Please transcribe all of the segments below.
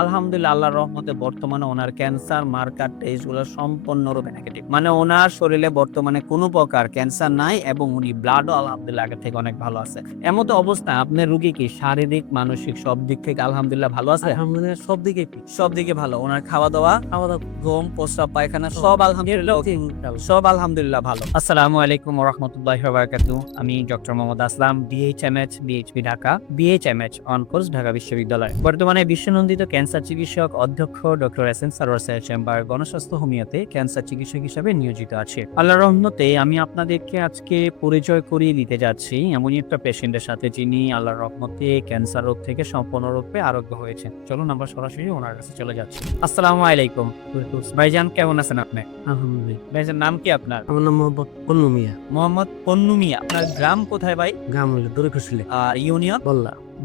আলহামদুলিল্লাহ আল্লাহর রহমতে বর্তমানে ওনার ক্যান্সার মার্কার টেস্টগুলো সম্পূর্ণরূপে নেগেটিভ। মানে ওনার শরীরে বর্তমানে কোনো প্রকার ক্যান্সার নাই এবং উনি ব্লাডও আলহামদুলিল্লাহ আগের থেকে অনেক ভালো আছে। এমত অবস্থায় আপনার রোগী কি শারীরিক, মানসিক সব দিক থেকে আলহামদুলিল্লাহ ভালো আছে? আলহামদুলিল্লাহ সব দিকেই ঠিক। সব দিকে ভালো। ওনার খাওয়া-দাওয়া, খাওয়া-দাওয়া ঘুম, প্রস্রাব, পায়খানা সব আলহামদুলিল্লাহ ওকে। সব আলহামদুলিল্লাহ ভালো। আসসালামু আলাইকুম ওয়া রাহমাতুল্লাহি ওয়া বারাকাতুহু। আমি doctor Mohammad Aslam, BHMH, BHP Dhaka, BHMH on course Dhaka বিশ্ববিদ্যালয়। বর্তমানে বিশ্বনন্দিত ক্যান্সার চিকিৎসক অধ্যক্ষ ডক্টর এস এন সারোয়ার স্যারের চেম্বার গণস্বাস্থ্য হোমিওতে ক্যান্সার চিকিৎসক হিসেবে নিয়োজিত আছি। আল্লাহর রহমতে আমি আপনাদেরকে আজকে পরিচয় করিয়ে দিতে যাচ্ছি এমনই একটা পেশেন্টের সাথে যিনি আল্লাহর রহমতে ক্যান্সার রোগ থেকে সম্পূর্ণরূপে আরোগ্য হয়েছেন। চলুন আমরা সরাসরি ওনার কাছে চলে যাচ্ছি। আসসালামু আলাইকুম। ভাইজান কেমন আছেন আপনি? আলহামদুলিল্লাহ। ভাইজান নাম কি আপনার? আমার নাম মোহাম্মদ পন্নু মিয়া। মোহাম্মদ পন্নু মিয়া। আপনার গ্রাম কোথায় ভাই? গ্রাম হইলো দড়িকুশলী, আর ইউনিয়ন?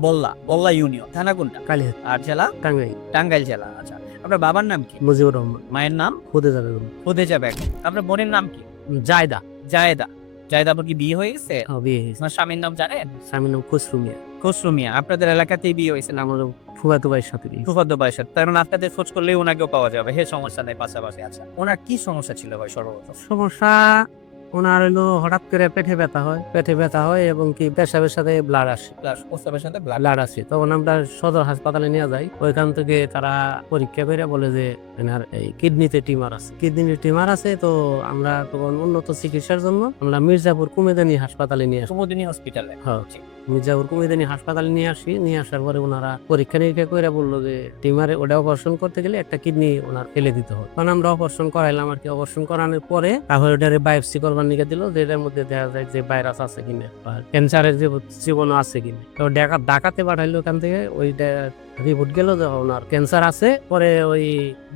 বল্লা, বল্লা ইউনিয়ন। থানা কোনটা? কালিহাত, আর জেলা? টাঙ্গাইল। টাঙ্গাইল জেলা। আচ্ছা। আপনার বাবার নাম কি? মুজিবুর রহমান। মায়ের নাম? খুদেজা বেগম। খুদেজা বেগম। আপনার বোনের নাম কি? জায়দা। জায়েদা। জায়েদা আপনার কি বিয়ে হয়ে গেছে? বিয়ে হয়েছে। আপনার স্বামীর নাম জানেন? স্বামীর নাম খসরু মিয়া। খসরু মিয়া। আপনাদের এলাকাতেই বিয়ে হয়েছে না? আমার ফুফাতো ভাইয়ের সাথে বিয়ে। ফুফাতো ভাইয়ের সাথে। তার মানে আপনাদের খোঁজ করলেই ওনাকেও পাওয়া যাবে। হে সমস্যা নাই পাশাপাশি। আচ্ছা। ওনার কি সমস্যা ছিল ভাই সর্বপ্রথম? সমস্যা ওনার হইলো হঠাৎ করে পেটে ব্যথা হয় এবং কি পেশাবের সাথে ব্লাড আসে। প্লাস প্রস্রাবের সাথে ব্লাড। ব্লাড আসে, তখন আমরা সদর হাসপাতালে নিয়ে যাই। ওইখান থেকে তারা পরীক্ষা করে বলে যে এনার এই কিডনিতে টিমার আছে। তো আমরা তখন উন্নত চিকিৎসার জন্য আমরা মির্জাপুর কুমেদানি হাসপাতালে নিয়ে আসি। কুমুদিনী হসপিটালে। হ্যাঁ, মির্জাপুর কুমেদানি হাসপাতালে নিয়ে আসার পরে ওনারা পরীক্ষা নিরীক্ষা করে বললো যে টিমারে ওটা অপারেশন করতে গেলে একটা কিডনি ওনার ফেলে দিতে হবে। তখন আমরা অপারেশন করাইলাম আর কি। অপারেশন করানোর পরে তারপরে ওটারে বায়োপসি করবার নিয়ে দিল, যে এটার মধ্যে দেখা যায় যে ভাইরাস আছে কিনা বা ক্যান্সারের যে জীবাণু আছে কিনা। তো ঢাকাতে পাঠাইলো। ওখান থেকে ওইটা রিপোর্ট গেল যে ওনার ক্যান্সার আছে। পরে ওই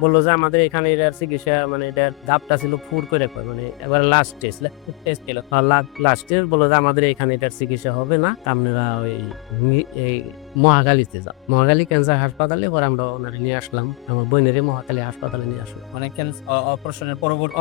বললো যে আমাদের এখানে এটার চিকিৎসা মানে এটার দাপটা ছিল ফুর করে মানে এবার লাস্ট টেস্ট ছিল। লাস্ট টেস্ট বললো যে আমাদের এখানে এটার চিকিৎসা হবে না, আপনারা ওই এই মহাখালীতে যাও। মহাখালী ক্যান্সার হাসপাতালে পরে আমরা ওনারে নিয়ে আসলাম। আমার বোনের মহাখালী হাসপাতালে নিয়ে আসলাম। মানে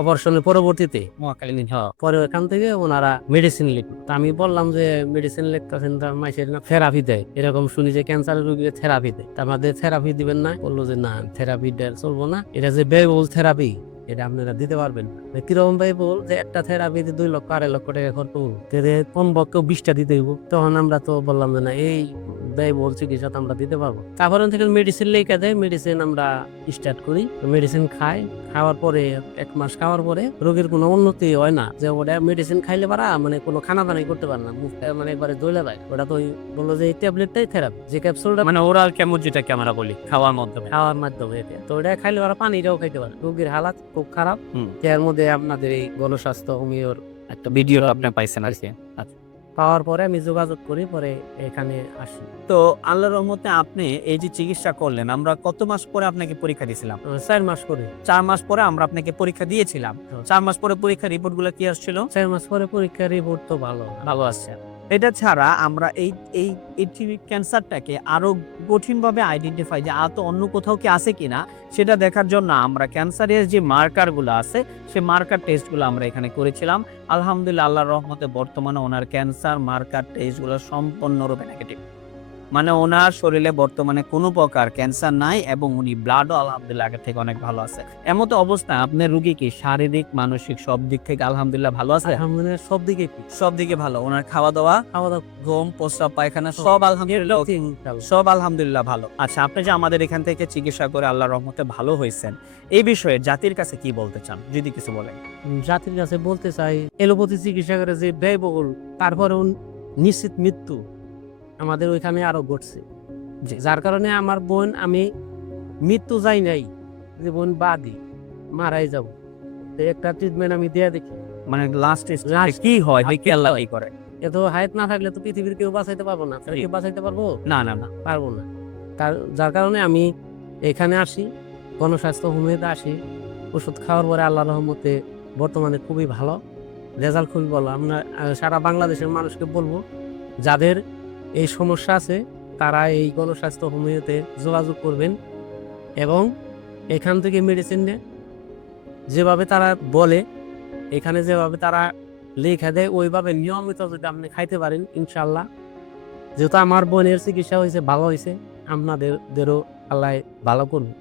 অপারেশনের পরবর্তীতে মহাকালী নিন। পরে ওখান থেকে ওনারা মেডিসিন লিখলো। তা আমি বললাম যে মেডিসিন লিখতেছেন মাইসের না থেরাপি দেয়, এরকম শুনি যে ক্যান্সারের রোগীকে থেরাপি দেয়। তা আমাদের থেরাপি দিবেন না? বললো যে না, থেরাপি চলবো না, এটা যে ব্যয়বহুল থেরাপি এটা আপনারা দিতে পারবেন না। কিরকম ভাই বল যে একটা থেরাপিতে 2 লক্ষ 2.5 লক্ষ টাকা খরচ করবো, কমপক্ষে 20টা দিতে হইব। তখন আমরা তো বললাম যে না, এই ব্যয়বহুল চিকিৎসা তো আমরা দিতে পারবো। তারপরে থেকে মেডিসিন লেখা দেয়, মেডিসিন আমরা স্টার্ট করি। মেডিসিন খাওয়ার পরে 1 মাস খাওয়ার পরে রোগীর কোনো উন্নতি হয় না। যে ওটা মেডিসিন খাইলে পারা মানে কোনো খানা দানাই করতে পারে না, মুখটা মানে একবারে জ্বলে যায়। ওটা তো বললো যে এই ট্যাবলেটটাই থেরাপি, যে ক্যাপসুলটা মানে ওরাল কেমন যেটাকে আমরা বলি খাওয়ার মাধ্যমে। এটা তো ওটা খাইলে ওরা পানিটাও খাইতে পারে। রোগীর হালাত খুব খারাপ। এর মধ্যে আপনাদের এই গণস্বাস্থ্য হোমিওর একটা ভিডিও আপনি পাইছেন আর কি। আচ্ছা। পাওয়ার পরে আমি যোগাযোগ করি, পরে এখানে আসি। তো আল্লাহর রহমতে আপনি এই যে চিকিৎসা করলেন, আমরা কত মাস পরে আপনাকে পরীক্ষা দিয়েছিলাম? 4 মাস করে। 4 মাস পরে আমরা আপনাকে পরীক্ষা দিয়েছিলাম। 4 মাস পরে পরীক্ষার রিপোর্ট গুলো কি আসছিল? 4 মাস পরে পরীক্ষার রিপোর্ট তো ভালো আসছে। এটা ছাড়া আমরা এই ক্যান্সারটাকে আরো কঠিনভাবে আইডেন্টিফাই যে আর তো অন্য কোথাও কি আছে কিনা সেটা দেখার জন্য আমরা ক্যান্সারের যে মার্কারগুলো আছে সেই মার্কার টেস্টগুলো আমরা এখানে করেছিলাম। আলহামদুলিল্লাহ আল্লাহর রহমতে বর্তমানে ওনার ক্যান্সার মার্কার টেস্টগুলো সম্পূর্ণরূপে নেগেটিভ। মানে ওনার শরীরে বর্তমানে কোনো প্রকার ক্যান্সার নাই এবং উনি ব্লাডও আলহামদুলিল্লাহ আগের থেকে অনেক ভালো আছে। এমত অবস্থায় আপনার রোগী কি শারীরিক, মানসিক সব দিক থেকে আলহামদুলিল্লাহ ভালো আছে? আলহামদুলিল্লাহ সব দিকে ভালো। ওনার খাওয়া-দাওয়া, ঘুম, প্রস্রাব, পায়খানা সব আলহামদুলিল্লাহ ভালো। আচ্ছা, আপনি যে আমাদের এখান থেকে চিকিৎসা করে আল্লাহর রহমতে ভালো হয়েছেন, এই বিষয়ে জাতির কাছে কি বলতে চান যদি কিছু বলেন? জাতির কাছে বলতে চাই, এলোপ্যাথি চিকিৎসা করে যে ব্যয়বহুল, তারপরেও নিশ্চিত মৃত্যু আমাদের ওইখানে আরো ঘটছে। যার কারণে আমার বোন, আমি মৃত্যু যাই নাই, যে বোন বাদী মারাই যাব, একটা ট্রিটমেন্ট আমি দিয়ে দেখি। মানে লাস্ট কি হয় কি আল্লাহ কি করে? এত হায়াত না থাকলে তো পৃথিবীর কেউ বাঁচাইতে পারবো না। কেউ বাঁচাইতে পারবো না পারবো না। যার কারণে আমি এখানে আসি, গণস্বাস্থ্য হোমিওতে আসি। ওষুধ খাওয়ার পরে আল্লাহর রহমতে বর্তমানে খুবই ভালো রেজাল্ট, খুবই ভালো। আমরা সারা বাংলাদেশের মানুষকে বলবো, যাদের এই সমস্যা আছে তারা এই গণস্বাস্থ্য হোমিওতে যোগাযোগ করবেন এবং এখান থেকে মেডিসিন নেন। যেভাবে তারা বলে, এখানে যেভাবে তারা লেখা দেয়, ওইভাবে নিয়মিত যদি আপনি খাইতে পারেন, ইনশাল্লাহ, যেহেতু আমার বোনের চিকিৎসা হয়েছে, ভালো হয়েছে, আপনাদেরও আল্লাহ ভালো করুন।